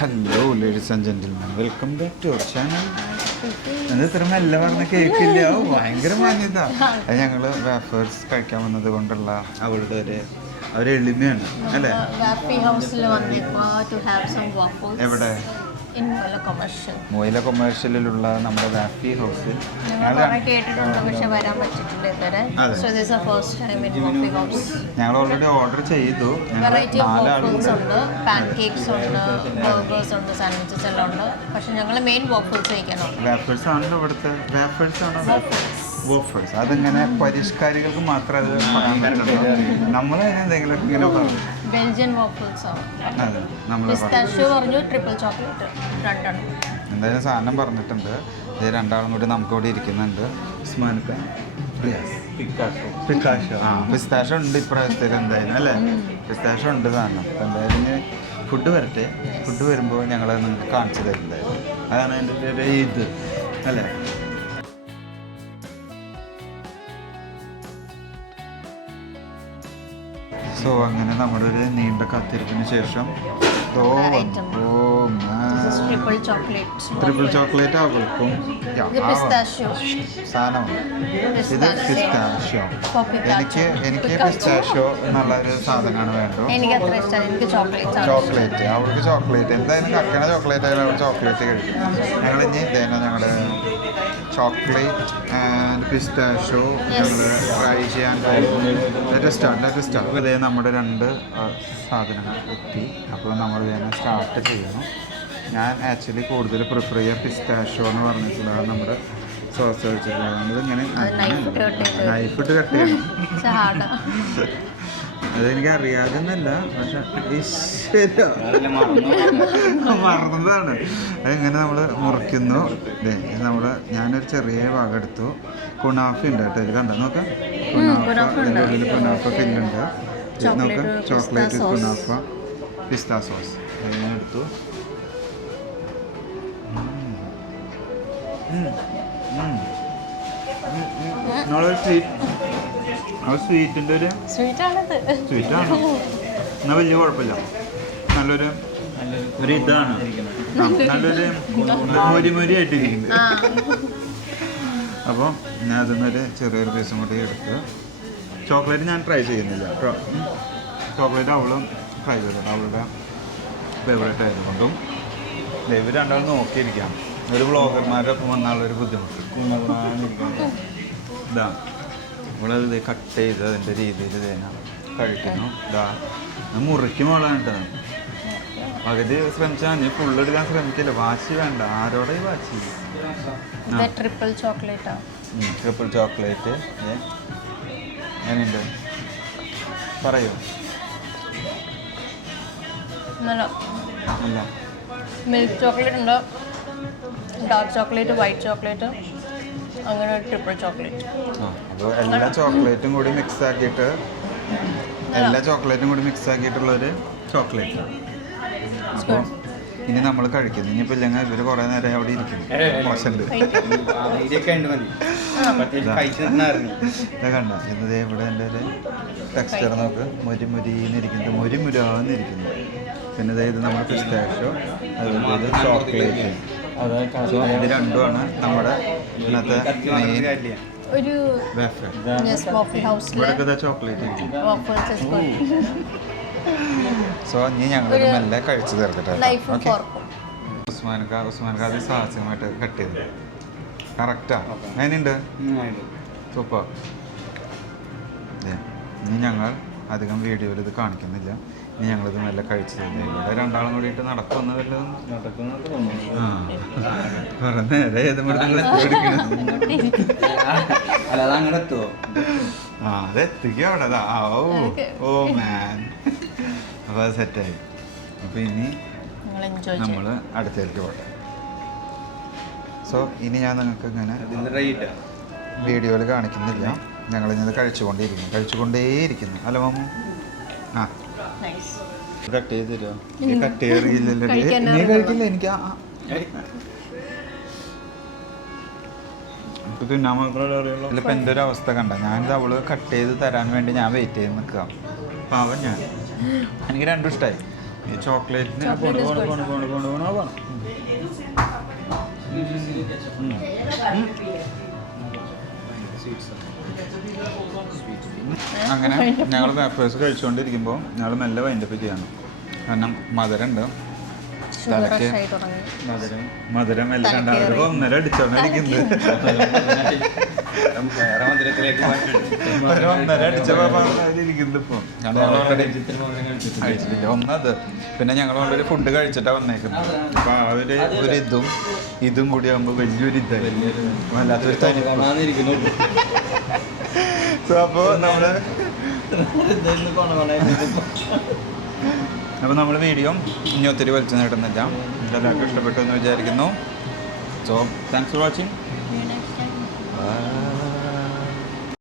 Hello ladies and gentlemen, welcome back to our channel. അത് ഇത്ര മെല്ലെ പറഞ്ഞ കേക്കില്ല, ഭയങ്കര മാന്യത. അത് ഞങ്ങൾ വേഫേഴ്സ് കഴിക്കാൻ വന്നത് കൊണ്ടുള്ള അവളുടെ ഒരു എളിമയാണ് അല്ലേ? എവിടെ? മൊയില കൊമേഴ്ഷ്യലിലുള്ള നമ്മുടെ വാഫി ഹൗസിൽ ഞങ്ങൾ ഓൾറെഡി ഓർഡർ ചെയ്തു. വാഫേഴ്സ് ആണല്ലോ ഇവിടുത്തെ. വാഫേഴ്സ് ആണോ? വോഫേഴ്സ്. അതിങ്ങനെ പരിഷ്കാരികൾക്ക് മാത്രമേ അത് പറയാൻ പറ്റുള്ളൂ. നമ്മൾ എന്തെങ്കിലും ഇങ്ങനെ പറഞ്ഞു. ബെൽജിയൻ വോഫിൾസ് ആണ്. അതെ, നമ്മൾ പറഞ്ഞു ട്രിപ്പിൾ ചോക്ലേറ്റ് രണ്ടെണ്ണം. എന്തായാലും സാധനം പറഞ്ഞിട്ടുണ്ട്. ഇത് രണ്ടാളും കൂടി നമുക്ക് ഇവിടെ ഇരിക്കുന്നുണ്ട്. പിസ്താഷോ ഉണ്ട് ഇപ്രാവശ്യത്തിൽ എന്തായാലും അല്ലേ? പിസ്താഷോ ഉണ്ട് സാധനം. അപ്പം എന്തായാലും ഫുഡ് വരട്ടെ. ഫുഡ് വരുമ്പോൾ ഞങ്ങൾ നിങ്ങൾക്ക് കാണിച്ചു തരുന്നുണ്ടായിരുന്നു. അതാണ് എൻ്റെ ഒരു ഇത് അല്ലേ? സോ അങ്ങനെ നമ്മുടെ ഒരു നീണ്ട കാത്തിരിപ്പിന് ശേഷം ട്രിപ്പിൾ ചോക്ലേറ്റ് അവൾക്കും സാധനമാണ്. ഇത് പിസ്താഷ്യോ. എനിക്ക് പിസ്താഷ്യോ എന്നുള്ളൊരു സാധനമാണ് വേണ്ടത്. ചോക്ലേറ്റ് അവൾക്ക് ചോക്ലേറ്റ് എന്തായാലും കക്കണ ചോക്ലേറ്റ് ആയാലും അവൾ ചോക്ലേറ്റ് കഴിക്കും. ഞങ്ങൾ ഇനി ഇതേനെ ഞങ്ങളുടെ ചോക്ലേറ്റ് ആൻഡ് പിസ്താഷ്യോ ഞങ്ങൾ ട്രൈ ചെയ്യാൻ പോകുന്നു. ലെറ്റസ്റ്റ് ഇതേ നമ്മുടെ രണ്ട് സാധനങ്ങൾ എത്തി. അപ്പോൾ നമ്മൾ ഇതിനെ സ്റ്റാർട്ട് ചെയ്യുന്നു. ഞാൻ ആക്ച്വലി കൂടുതൽ പ്രിഫർ ചെയ്യുക പിസ്താഷ്യോ എന്ന് പറഞ്ഞിട്ടുള്ളത് നമ്മുടെ സോസ് വെച്ചിട്ടുള്ളത്. ഇതിങ്ങനെ നൈഫിട്ട് കട്ട് ചെയ്യണം. അതെനിക്ക് അറിയാതെന്നല്ല, പക്ഷെ മറന്നതാണ്. അതെങ്ങനെ നമ്മൾ മുറിക്കുന്നു. ഞാനൊരു ചെറിയ ഭാഗം എടുത്തു. കുണാഫ ഉണ്ട് കേട്ടോ. ഇത് കണ്ടോ നോക്കാം. ഇതിൻ്റെ ഉള്ളിൽ കുണാഫ ഫില്ലുണ്ട്. നോക്കാം. ചോക്ലേറ്റ് കുണാഫ പിസ്ത സോസ് എടുത്തു. സ്വീറ്റിൻ്റെ ഒരു സ്വീറ്റാണ്. എന്നാൽ വലിയ കുഴപ്പമില്ല. നല്ലൊരു ഇതാണ്. നല്ലൊരു മൊരിയായിട്ടിരിക്കുന്നത്. അപ്പോൾ ഞാൻ അതിന്നൊരു ചെറിയൊരു പീസും കൂടി എടുത്ത്. ചോക്ലേറ്റ് ഞാൻ ട്രൈ ചെയ്യുന്നില്ല. ചോക്ലേറ്റ് അവളും ട്രൈ ചെയ്തിട്ട് അവളുടെ ഫേവറേറ്റ് ആയതുകൊണ്ടും ഇവർ രണ്ടാളും നോക്കിയിരിക്കാം. ഒരു വ്ളോഗർമാരുടെ ഒപ്പം വന്നാളൊരു ബുദ്ധിമുട്ട് ഇതാ. നമ്മളത് കട്ട് ചെയ്ത് അതിൻ്റെ രീതിയിൽ തന്നെ കഴിക്കുന്നു. ഇതാ മുറിക്കുമ്പോഴാണ് കേട്ടോ. പകുതി ശ്രമിച്ചാൽ നീ ഫുള്ളെടുക്കാൻ ശ്രമിക്കില്ല. വാശി വേണ്ട. ആരോടെ വാശി? Triple chocolate. എങ്ങനെയുണ്ട് പറയൂ. അല്ല, മിൽക്ക് ചോക്ലേറ്റ് ഉണ്ട്, ഡാർക്ക് ചോക്ലേറ്റ്, വൈറ്റ് ചോക്ലേറ്റ്, അങ്ങനെ ഒരു ട്രിപ്പിൾ ചോക്ലേറ്റ്. അപ്പോൾ എല്ലാ ചോക്ലേറ്റും കൂടി മിക്സ് ആക്കിയിട്ടുള്ളൊരു ചോക്ലേറ്റ്. അപ്പോൾ ഇനി നമ്മൾ കഴിക്കുന്നു. ഇനിയിപ്പോൾ ഇല്ലെങ്കിൽ ഇവർ കുറേ നേരം അവിടെ ഇരിക്കും. മോശമുണ്ട്. ഇതാ കണ്ട. ഇന്നത് ഇവിടെ എൻ്റെ ഒരു ടെക്സ്ചർ നോക്ക്. മുരിമുരിന്നിരിക്കുന്നത്, മുരിമുരാന്നിരിക്കുന്നത്. പിന്നെ ഇത് നമ്മുടെ പിസ്താഷ്യോ, അതുപോലെ ഇത് ചോക്ലേറ്റ്. സോ ഇത് രണ്ടുമാണ് നമ്മുടെ ഇന്നത്തെ മെയിൻ ഒരു ചോക്ലേറ്റ്. സോ ഇനി ഞങ്ങൾ മെല്ലെ കഴിച്ചു തീർക്കട്ടെ. ഉസ്മാൻഖാ അത് സാഹസ്യമായിട്ട് കട്ട് ചെയ്തു. കറക്റ്റാ? അതിനുണ്ട് സൂപ്പർ. ഇനി ഞങ്ങൾ അധികം വീഡിയോയിൽ ഇത് കാണിക്കുന്നില്ല. ഇനി ഞങ്ങളിത് മെല്ലെ കഴിച്ചു തന്നെ. ഇവിടെ രണ്ടാളും കൂടിയിട്ട് നടക്കുമെന്ന് വല്ലതും കുറെ നേരെ അതെത്തിക്കോ അവിടെ. ഓ മാൻ. അപ്പോൾ അത് സെറ്റായി. അപ്പോൾ ഇനി നമ്മൾ അടുത്തേക്ക് പോട്ടെ. സോ ഇനി ഞാൻ നിങ്ങൾക്ക് ഇങ്ങനെ വീഡിയോയിൽ കാണിക്കുന്നില്ല. ഞങ്ങളിത് കഴിച്ചുകൊണ്ടേയിരിക്കുന്നു. അല്ല മാമു? ആ കട്ട് ചെയ്ത് തരുമോ? കട്ട് ചെയ്തില്ലല്ലോ. നീ കഴിക്കില്ല. എനിക്ക് തിന്നാൻ മാത്രമേ അറിയുള്ളൂ. ഇതിലിപ്പോൾ എൻ്റെ ഒരു അവസ്ഥ കണ്ട. ഞാനിത് അവള് കട്ട് ചെയ്ത് തരാൻ വേണ്ടി ഞാൻ വെയിറ്റ് ചെയ്ത് നിൽക്കുക. പാവം ഞാൻ. എനിക്ക് രണ്ടും ഇഷ്ടമായി. ഈ ചോക്ലേറ്റിന് Chocolate is good. അങ്ങനെ ഞങ്ങൾ വേപ്പേഴ്സ് കഴിച്ചുകൊണ്ടിരിക്കുമ്പോൾ ഞങ്ങൾ മെല്ലെ വൈൻഡപ്പ് ചെയ്യാണ്. കാരണം മധുരമുണ്ട് ഷുഗർ തലയ്ക്ക് റഷ് ആയി തുടങ്ങി. മധുരം എല്ലാം കണ്ട അവർ 1.5 അടിച്ചോണ്ടിരിക്കുന്നത്. ഒരു 1.5 അടിച്ചപ്പോഴിരിക്കുന്നത് ഇപ്പോൾ കഴിച്ചിട്ടില്ല. ഒന്നത് പിന്നെ ഞങ്ങൾ ഓൾറെഡി ഫുഡ് കഴിച്ചിട്ടാണ് വന്നേക്കുന്നത്. അപ്പോൾ ആ ഒരു ഇതും കൂടി ആകുമ്പോൾ വലിയൊരു ഇതായി വല്ലാത്തൊരു തനി. സോ അപ്പോൾ നമ്മൾ വീഡിയോ ഇനി ഒത്തിരി വലിച്ചു നീട്ടുന്നില്ല. എല്ലാവർക്കും ഇഷ്ടപ്പെട്ടു എന്ന് വിചാരിക്കുന്നു. So thanks for watching.